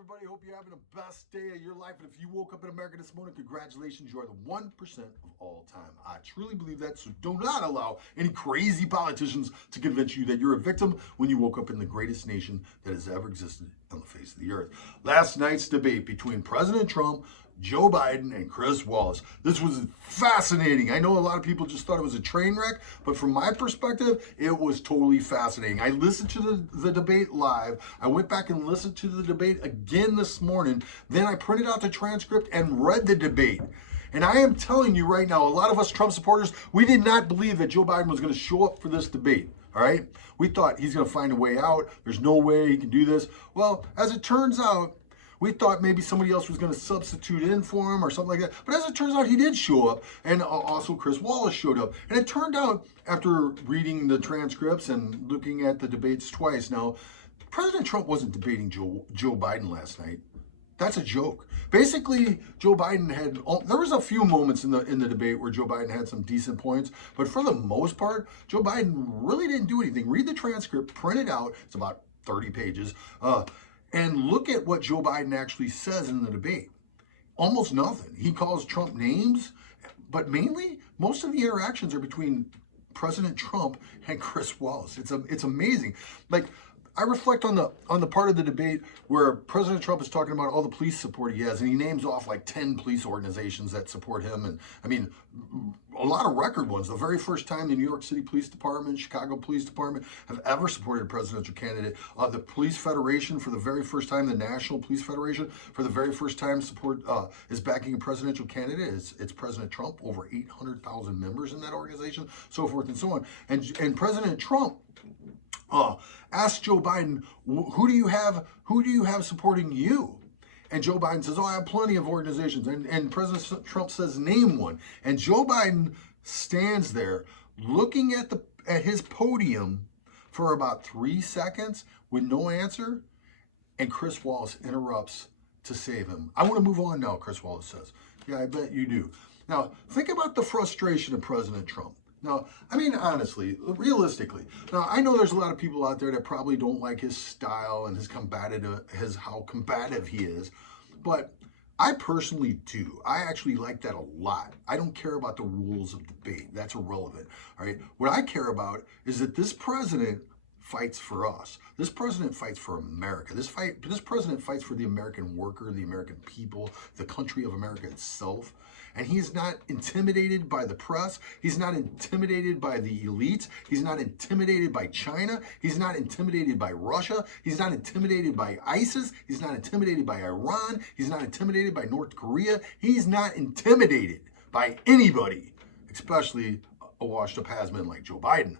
everybody? Hope you're having the best day of your life. And if you woke up in America this morning, congratulations. You are the 1% of all time. I truly believe that. So do not allow any crazy politicians to convince you that you're a victim when you woke up in the greatest nation that has ever existed on the face of the earth. Last night's debate between President Trump, Joe Biden, and Chris Wallace. This was fascinating. I know a lot of people just thought it was a train wreck, but from my perspective, it was totally fascinating. I listened to the debate live. I went back and listened to the debate again this morning. Then I printed out the transcript and read the debate. And I am telling you right now, a lot of us Trump supporters, we did not believe that Joe Biden was going to show up for this debate. All right? We thought he's going to find a way out. There's no way he can do this. Well, as it turns out, we thought maybe somebody else was going to substitute in for him or something like that. But as it turns out, he did show up. And also Chris Wallace showed up. And it turned out, after reading the transcripts and looking at the debates twice now, President Trump wasn't debating Joe Biden last night. That's a joke. Basically, Joe Biden had, there was a few moments in the debate where Joe Biden had some decent points, but for the most part, Joe Biden really didn't do anything. Read the transcript, print it out. It's about 30 pages. And look at what Joe Biden actually says in the debate. Almost nothing. He calls Trump names, but mainly, most of the interactions are between President Trump and Chris Wallace. It's amazing. Like, I reflect on the part of the debate where President Trump is talking about all the police support he has, and he names off like 10 police organizations that support him. And I mean, a lot of record ones. The very first time the New York City Police Department, Chicago Police Department have ever supported a presidential candidate. The Police Federation, for the very first time, the National Police Federation, for the very first time, is backing a presidential candidate. It's President Trump, over 800,000 members in that organization, so forth and so on. And President Trump asked Joe Biden, who do you have supporting you? And Joe Biden says, I have plenty of organizations. And President Trump says, name one. And Joe Biden stands there looking at his podium for about 3 seconds with no answer. And Chris Wallace interrupts to save him. I want to move on now, Chris Wallace says. Yeah, I bet you do. Now, think about the frustration of President Trump. Now, I mean, honestly, realistically, now I know there's a lot of people out there that probably don't like his style and how combative he is, but I personally do. I actually like that a lot. I don't care about the rules of debate. That's irrelevant, all right? What I care about is that this president fights for us. This president fights for America. This president fights for the American worker, the American people, the country of America itself. And he's not intimidated by the press. He's not intimidated by the elites. He's not intimidated by China. He's not intimidated by Russia. He's not intimidated by ISIS. He's not intimidated by Iran. He's not intimidated by North Korea. He's not intimidated by anybody, especially a washed-up has-been like Joe Biden.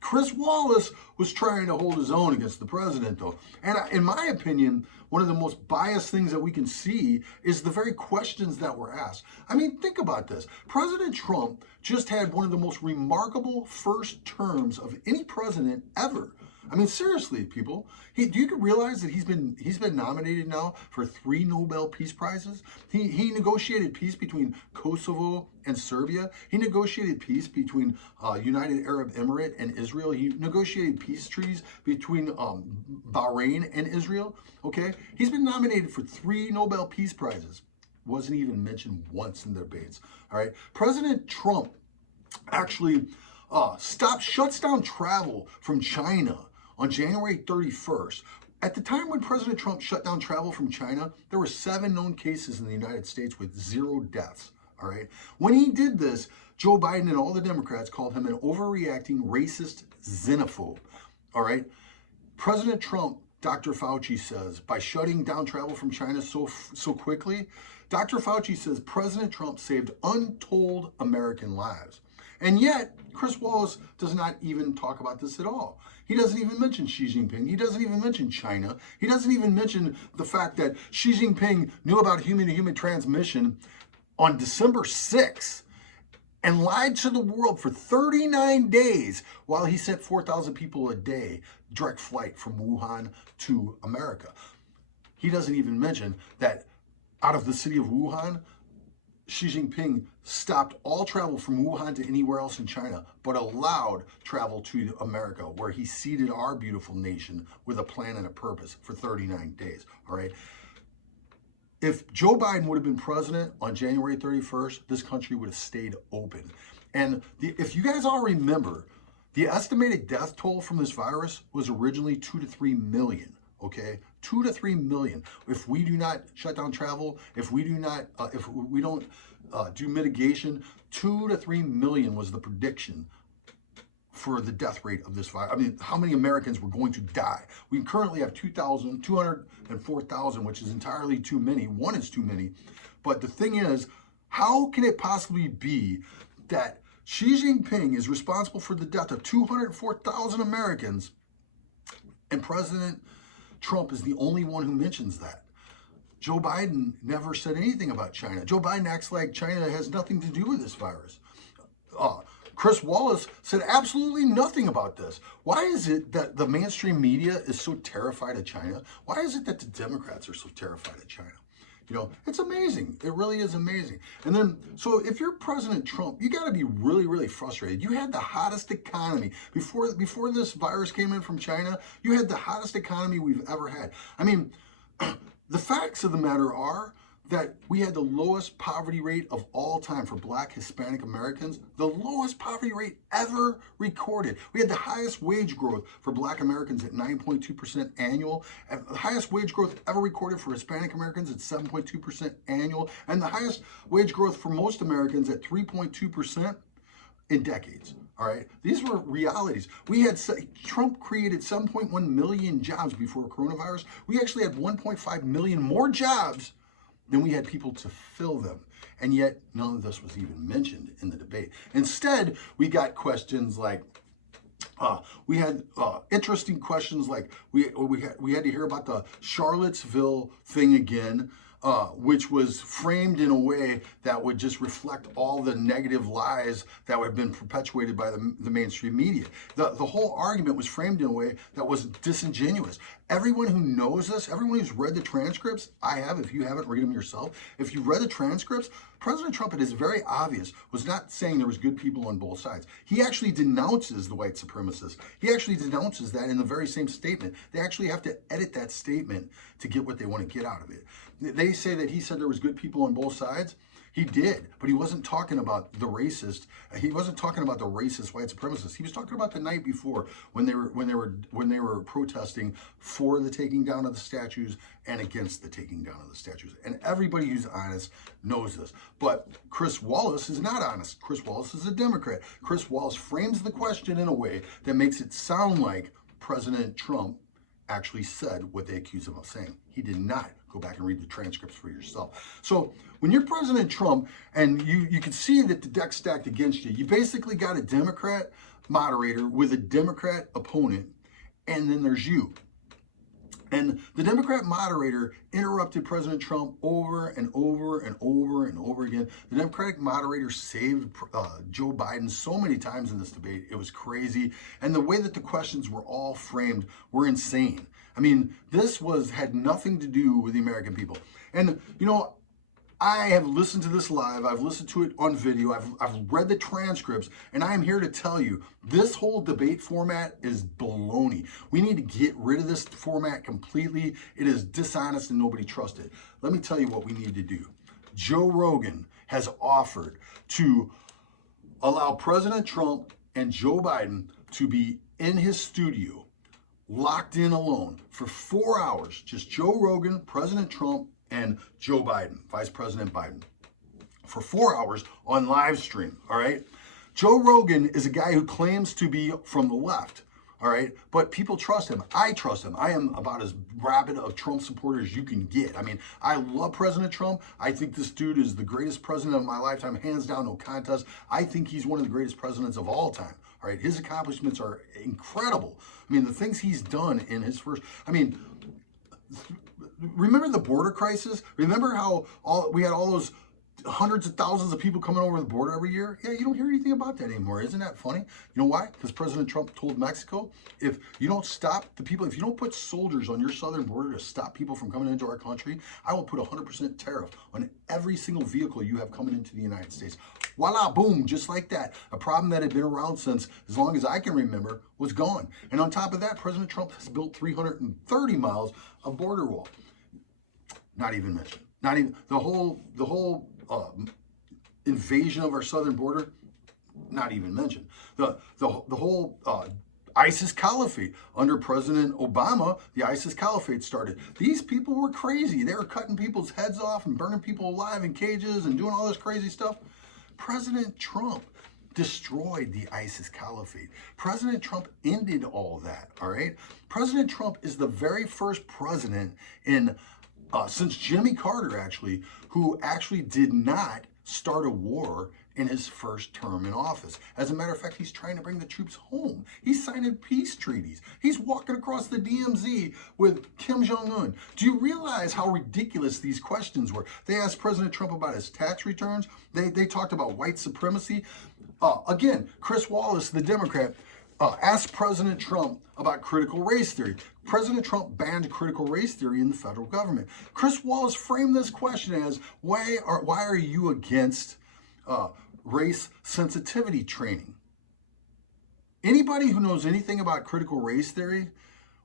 Chris Wallace was trying to hold his own against the president, though. And in my opinion, one of the most biased things that we can see is the very questions that were asked. I mean, think about this. President Trump just had one of the most remarkable first terms of any president ever. I mean, seriously, people. Do you realize that he's been nominated now for 3 Nobel Peace Prizes? He negotiated peace between Kosovo and Serbia. He negotiated peace between United Arab Emirates and Israel. He negotiated peace treaties between Bahrain and Israel. Okay, he's been nominated for 3 Nobel Peace Prizes. Wasn't even mentioned once in the debates. All right, President Trump actually shuts down travel from China on January 31st. At the time when President Trump shut down travel from China, there were 7 known cases in the United States with 0 deaths, all right? When he did this, Joe Biden and all the Democrats called him an overreacting racist xenophobe, all right? President Trump, Dr. Fauci says, by shutting down travel from China so quickly, Dr. Fauci says President Trump saved untold American lives. And yet, Chris Wallace does not even talk about this at all. He doesn't even mention Xi Jinping. He doesn't even mention China. He doesn't even mention the fact that Xi Jinping knew about human-to-human transmission on December 6th and lied to the world for 39 days while he sent 4,000 people a day direct flight from Wuhan to America. He doesn't even mention that out of the city of Wuhan, Xi Jinping stopped all travel from Wuhan to anywhere else in China, but allowed travel to America, where he seeded our beautiful nation with a plan and a purpose for 39 days, all right? if Joe Biden would have been president on January 31st, this country would have stayed open. And if you guys all remember, the estimated death toll from this virus was originally 2 to 3 million. Okay, 2 to 3 million. If we do not shut down travel, if we don't do mitigation, 2 to 3 million was the prediction for the death rate of this virus. I mean, how many Americans were going to die? We currently have 204,000, which is entirely too many. One is too many. But the thing is, how can it possibly be that Xi Jinping is responsible for the death of 204,000 Americans and President Trump is the only one who mentions that? Joe Biden never said anything about China. Joe Biden acts like China has nothing to do with this virus. Chris Wallace said absolutely nothing about this. Why is it that the mainstream media is so terrified of China? Why is it that the Democrats are so terrified of China? You know, it's amazing. It really is amazing. And then, so if you're President Trump, you got to be really, really frustrated. You had the hottest economy. Before this virus came in from China, you had the hottest economy we've ever had. I mean, the facts of the matter are that we had the lowest poverty rate of all time for Black Hispanic Americans, the lowest poverty rate ever recorded. We had the highest wage growth for Black Americans at 9.2% annual, and the highest wage growth ever recorded for Hispanic Americans at 7.2% annual, and the highest wage growth for most Americans at 3.2% in decades. All right, these were realities. Trump created 7.1 million jobs before coronavirus. We actually had 1.5 million more jobs than we had people to fill them. And yet none of this was even mentioned in the debate. Instead, we got questions like, we had interesting questions like, we had to hear about the Charlottesville thing again, which was framed in a way that would just reflect all the negative lies that have been perpetuated by the mainstream media. The whole argument was framed in a way that was disingenuous. Everyone who knows this, everyone who's read the transcripts, I have, if you haven't, read them yourself. If you read the transcripts, President Trump, it is very obvious, was not saying there was good people on both sides. He actually denounces the white supremacists. He actually denounces that in the very same statement. They actually have to edit that statement to get what they want to get out of it. They say that he said there was good people on both sides. He did, but he wasn't talking about the racist. He wasn't talking about the racist white supremacists. He was talking about the night before when they were protesting for the taking down of the statues and against the taking down of the statues. And everybody who's honest knows this. But Chris Wallace is not honest. Chris Wallace is a Democrat. Chris Wallace frames the question in a way that makes it sound like President Trump actually said what they accuse him of saying. He did not. Go back and read the transcripts for yourself. So when you're President Trump and you can see that the deck's stacked against you, you basically got a Democrat moderator with a Democrat opponent, and then there's you. And the Democrat moderator interrupted President Trump over and over and over and over again. The Democratic moderator saved Joe Biden so many times in this debate. It was crazy. And the way that the questions were all framed were insane. I mean, this had nothing to do with the American people. And, you know, I have listened to this live. I've listened to it on video. I've read the transcripts, and I am here to tell you this whole debate format is baloney. We need to get rid of this format completely. It is dishonest and nobody trusts it. Let me tell you what we need to do. Joe Rogan has offered to allow President Trump and Joe Biden to be in his studio, locked in alone for 4 hours. Just Joe Rogan, President Trump, and Joe Biden, Vice President Biden, for 4 hours on live stream, all right? Joe Rogan is a guy who claims to be from the left, all right? But people trust him. I trust him. I am about as rabid of Trump supporter as you can get. I mean, I love President Trump. I think this dude is the greatest president of my lifetime, hands down, no contest. I think he's one of the greatest presidents of all time, all right? His accomplishments are incredible. I mean, the things he's done in his first, I mean, remember the border crisis? Remember how we had all those hundreds of thousands of people coming over the border every year? Yeah, you don't hear anything about that anymore. Isn't that funny? You know why? Because President Trump told Mexico, if you don't stop the people, if you don't put soldiers on your southern border to stop people from coming into our country, I will put 100% tariff on every single vehicle you have coming into the United States. Voila, boom, just like that. A problem that had been around since as long as I can remember was gone. And on top of that, President Trump has built 330 miles of border wall. Not even mentioned. Not even the whole invasion of our southern border, not even mentioned. The whole ISIS caliphate under President Obama, the ISIS caliphate started. These people were crazy. They were cutting people's heads off and burning people alive in cages and doing all this crazy stuff. President Trump destroyed the ISIS caliphate. President Trump ended all that, all right? President Trump is the very first president in since Jimmy Carter, actually, who actually did not start a war in his first term in office. As a matter of fact, he's trying to bring the troops home. He's signing peace treaties. He's walking across the DMZ with Kim Jong-un. Do you realize how ridiculous these questions were? They asked President Trump about his tax returns. They talked about white supremacy. Again, Chris Wallace, the Democrat, asked President Trump about critical race theory. President Trump banned critical race theory in the federal government. Chris Wallace framed this question as, why are you against race sensitivity training? Anybody who knows anything about critical race theory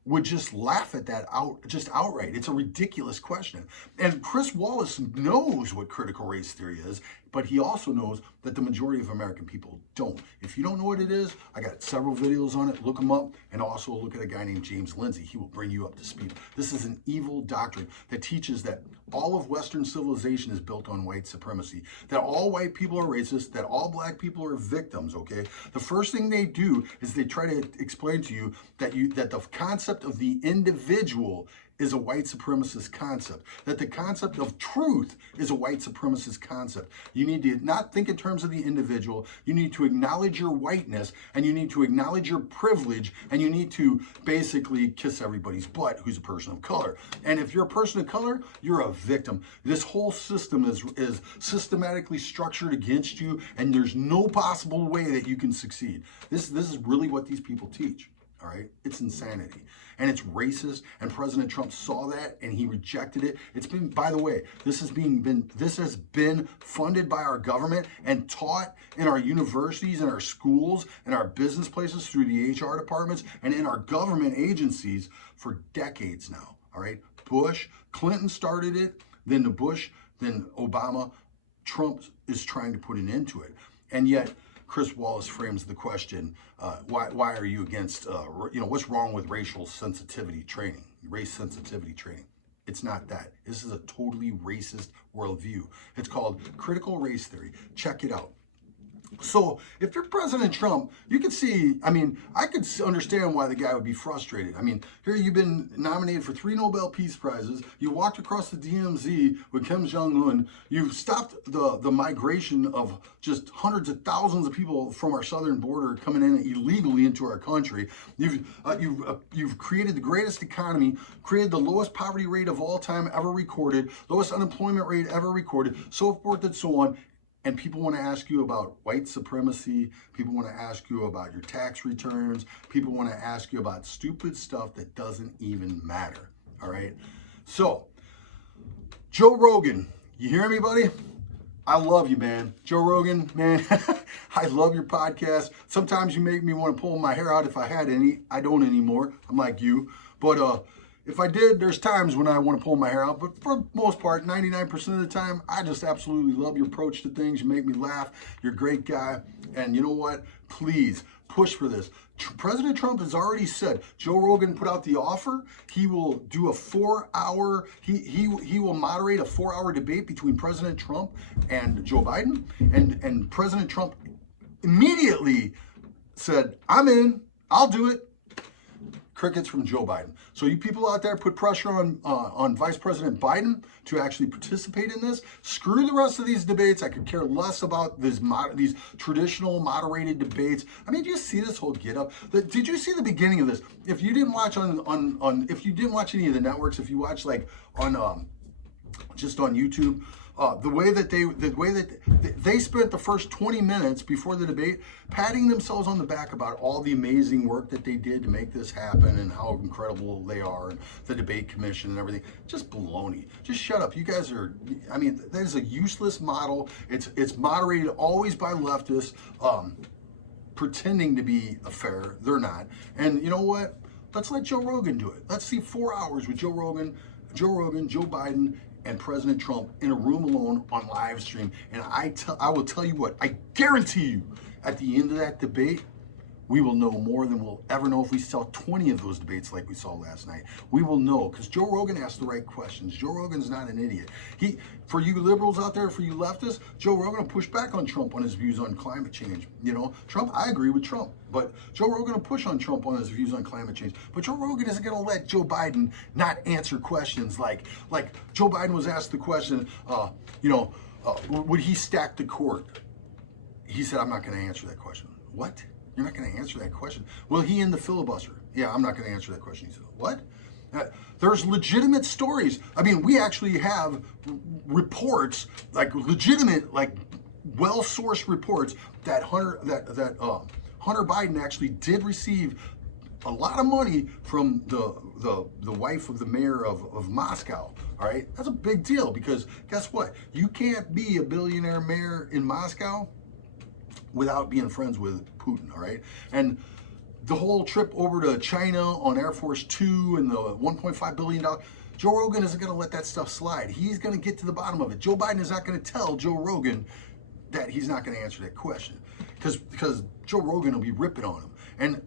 would just laugh at that outright. It's a ridiculous question. And Chris Wallace knows what critical race theory is, but he also knows that the majority of American people don't. If you don't know what it is, I got several videos on it. Look them up, and also look at a guy named James Lindsay. He will bring you up to speed. This is an evil doctrine that teaches that all of Western civilization is built on white supremacy, that all white people are racist, that all black people are victims, okay? The first thing they do is they try to explain to you that the concept of the individual is a white supremacist concept, that the concept of truth is a white supremacist concept. You need to not think in terms of the individual. You need to acknowledge your whiteness, and you need to acknowledge your privilege, and you need to basically kiss everybody's butt who's a person of color. And if you're a person of color, you're a victim. This whole system is systematically structured against you, and there's no possible way that you can succeed. This is really what these people teach. All right, it's insanity, and it's racist. And President Trump saw that, and he rejected it. It's been, by the way, this has been funded by our government and taught in our universities and our schools and our business places through the HR departments and in our government agencies for decades now. All right, Clinton started it, then Bush, then Obama. Trump is trying to put an end to it, and yet Chris Wallace frames the question, why are you against, what's wrong with racial sensitivity training, race sensitivity training? It's not that. This is a totally racist worldview. It's called critical race theory. Check it out. So if you're President Trump, you can see, I could understand why the guy would be frustrated. Here you've been nominated for 3 Nobel Peace Prizes. You walked across the DMZ with Kim Jong-un. You've stopped the migration of just hundreds of thousands of people from our southern border coming in illegally into our country. You've created the greatest economy, created the lowest poverty rate of all time ever recorded, lowest unemployment rate ever recorded, so forth and so on. And people want to ask you about white supremacy. People want to ask you about your tax returns. People want to ask you about stupid stuff that doesn't even matter. All right. So, Joe Rogan, you hear me, buddy? I love you, man. Joe Rogan, man, I love your podcast. Sometimes you make me want to pull my hair out if I had any. I don't anymore. I'm like you. But if I did, there's times when I want to pull my hair out, but for the most part, 99% of the time, I just absolutely love your approach to things. You make me laugh. You're a great guy. And you know what? Please push for this. President Trump has already said, Joe Rogan put out the offer. He will do a 4-hour, he will moderate a 4-hour debate between President Trump and Joe Biden. And President Trump immediately said, I'm in, I'll do it. Crickets from Joe Biden. So you people out there, put pressure on Vice President Biden to actually participate in this. Screw the rest of these debates. I could care less about these traditional moderated debates. Do you see this whole get up? Did you see the beginning of this? If you didn't watch if you didn't watch any of the networks, if you watch just on YouTube, the way that they spent the first 20 minutes before the debate patting themselves on the back about all the amazing work that they did to make this happen and how incredible they are and the debate commission and everything. Just baloney. Just shut up. You guys are, that is a useless model. It's moderated always by leftists pretending to be fair. They're not. And you know what? Let's let Joe Rogan do it. Let's see 4 hours with Joe Rogan, Joe Biden, and President Trump in a room alone on live stream. And I will tell you what, I guarantee you, at the end of that debate, we will know more than we'll ever know if we saw 20 of those debates like we saw last night. We will know, because Joe Rogan asked the right questions. Joe Rogan's not an idiot. For you liberals out there, for you leftists, Joe Rogan will push back on Trump on his views on climate change. You know, Trump, I agree with Trump, but Joe Rogan will push on Trump on his views on climate change. But Joe Rogan isn't going to let Joe Biden not answer questions like Joe Biden was asked the question, would he stack the court? He said, I'm not going to answer that question. What? You're not going to answer that question? Will he end the filibuster? Yeah, I'm not going to answer that question. He said, what? There's legitimate stories. I mean, we actually have reports, like legitimate, like well-sourced reports that Hunter Biden actually did receive a lot of money from the wife of the mayor of Moscow. All right, that's a big deal, because guess what? You can't be a billionaire mayor in Moscow without being friends with Putin, all right? And the whole trip over to China on Air Force Two and the $1.5 billion, Joe Rogan isn't gonna let that stuff slide. He's gonna get to the bottom of it. Joe Biden is not gonna tell Joe Rogan that he's not gonna answer that question, because Joe Rogan will be ripping on him. And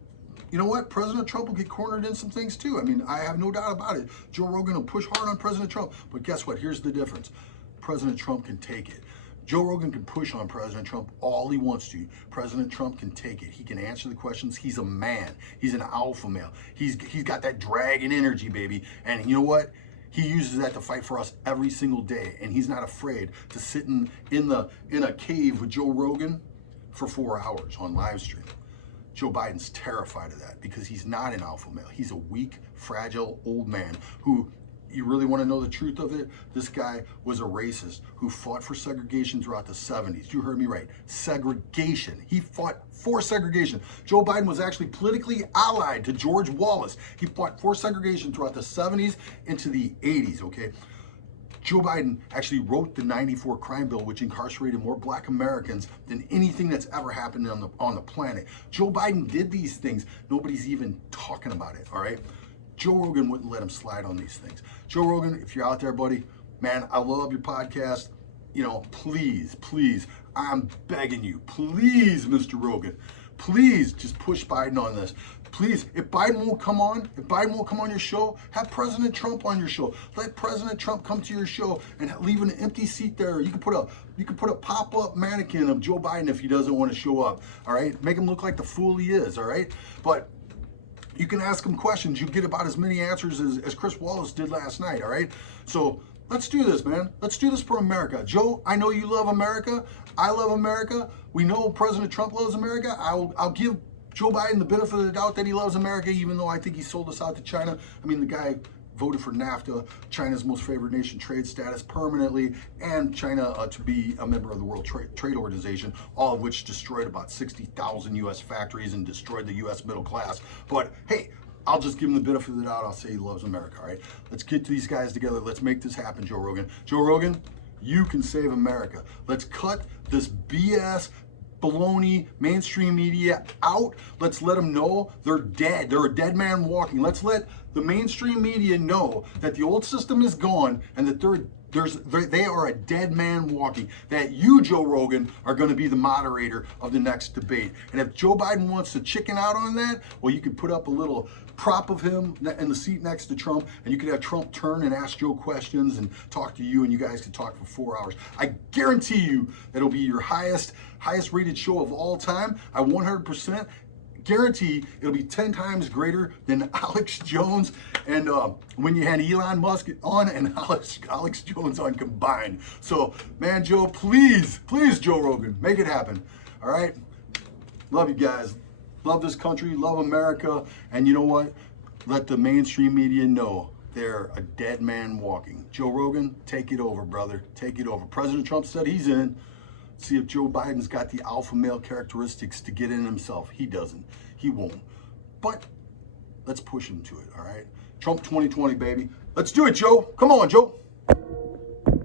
you know what? President Trump will get cornered in some things too. I mean, I have no doubt about it. Joe Rogan will push hard on President Trump, but guess what? Here's the difference. President Trump can take it. Joe Rogan can push on President Trump all he wants to. President Trump can take it. He can answer the questions. He's a man. He's an alpha male. He's got that dragon energy, baby. And you know what? He uses that to fight for us every single day. And he's not afraid to sit in a cave with Joe Rogan for 4 hours on live stream. Joe Biden's terrified of that, because he's not an alpha male. He's a weak, fragile old man who, you really want to know the truth of it? This guy was a racist who fought for segregation throughout the 70s. You heard me right. Segregation. He fought for segregation. Joe Biden was actually politically allied to George Wallace. He fought for segregation throughout the 70s into the 80s, okay? Joe Biden actually wrote the '94 crime bill, which incarcerated more black Americans than anything that's ever happened on the planet. Joe Biden did these things. Nobody's even talking about it, all right? Joe Rogan wouldn't let him slide on these things. Joe Rogan, if you're out there, buddy, man, I love your podcast. You know, please, I'm begging you, please, Mr. Rogan, please just push Biden on this. Please, if Biden won't come on your show, have President Trump on your show. Let President Trump come to your show and leave an empty seat there. You can put a pop-up mannequin of Joe Biden if he doesn't want to show up. All right, make him look like the fool he is. All right, but you can ask him questions. You get about as many answers as Chris Wallace did last night, all right? So let's do this, man. Let's do this for America. Joe, I know you love America. I love America. We know President Trump loves America. I'll give Joe Biden the benefit of the doubt that he loves America, even though I think he sold us out to China. I mean, the guy voted for NAFTA, China's most favored nation trade status permanently, and China to be a member of the World Trade Organization, all of which destroyed about 60,000 U.S. factories and destroyed the U.S. middle class. But hey, I'll just give him the benefit of the doubt. I'll say he loves America, all right? Let's get these guys together. Let's make this happen, Joe Rogan. Joe Rogan, you can save America. Let's cut this BS baloney mainstream media out. Let's let them know they're dead. They're a dead man walking. Let's let the mainstream media know that the old system is gone and that they are a dead man walking. That you, Joe Rogan, are going to be the moderator of the next debate. And if Joe Biden wants to chicken out on that, well, you could put up a little prop of him in the seat next to Trump, and you could have Trump turn and ask Joe questions and talk to you, and you guys could talk for 4 hours. I guarantee you that it'll be your highest rated show of all time. I 100% guarantee it'll be 10 times greater than Alex Jones and when you had Elon Musk on and Alex Jones on combined. So, man, Joe, please, Joe Rogan, make it happen. All right? Love you guys. Love this country, love America, and you know what? Let the mainstream media know they're a dead man walking. Joe Rogan, take it over, brother. Take it over. President Trump said he's in. See if Joe Biden's got the alpha male characteristics to get in himself. He doesn't. He won't. But let's push him to it, all right? Trump 2020, baby. Let's do it, Joe. Come on, Joe.